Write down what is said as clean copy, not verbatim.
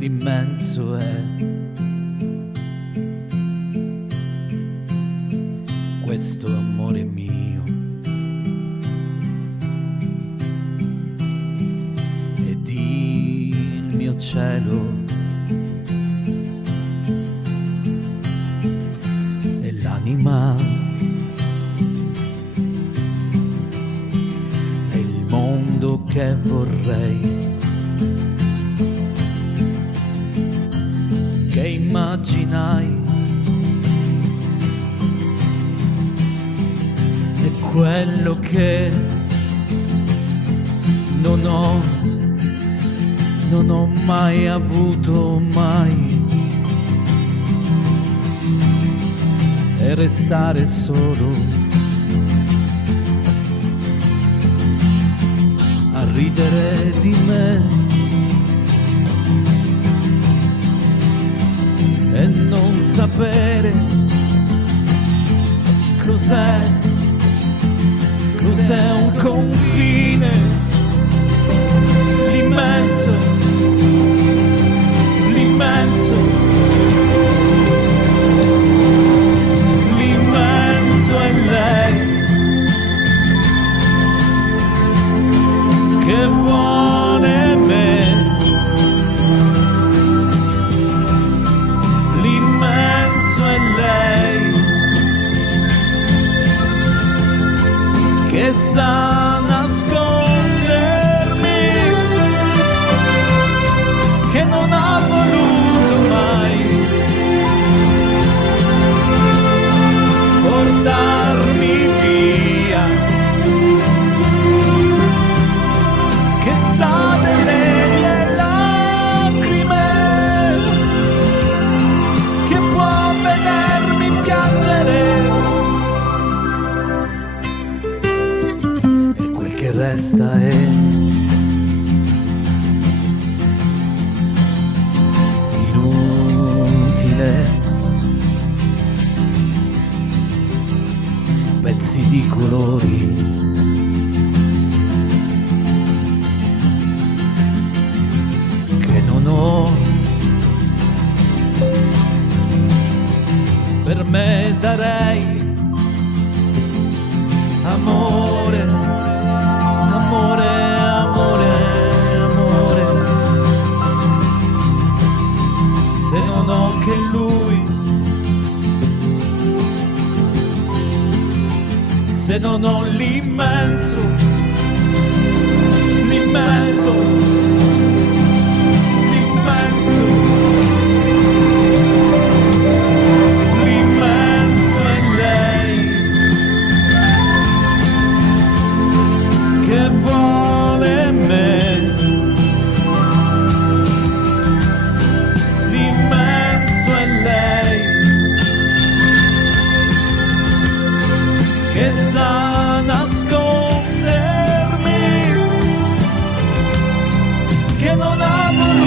l'immenso è questo amore mio, ed il mio cielo è l'anima, è il mondo che vorrei, che immaginai, è quello che non ho mai avuto mai, e restare solo a ridere di me e non sapere cos'è un confine, l'immenso, l'immenso, l'immenso è lei che vuole me, l'immenso è lei che sa nascondermi, che non ha voluto mai portarmi via, che sa delle mie lacrime, che può vedermi piangere. Resta è inutile, pezzi di colori che non ho, per me darei amore, amore, amore, amore, se non ho che lui, se non ho l'immenso, l'immenso, l'immenso, l'immenso è lei che vuole me, l'immenso è lei che sa nascondermi, che non ha voluto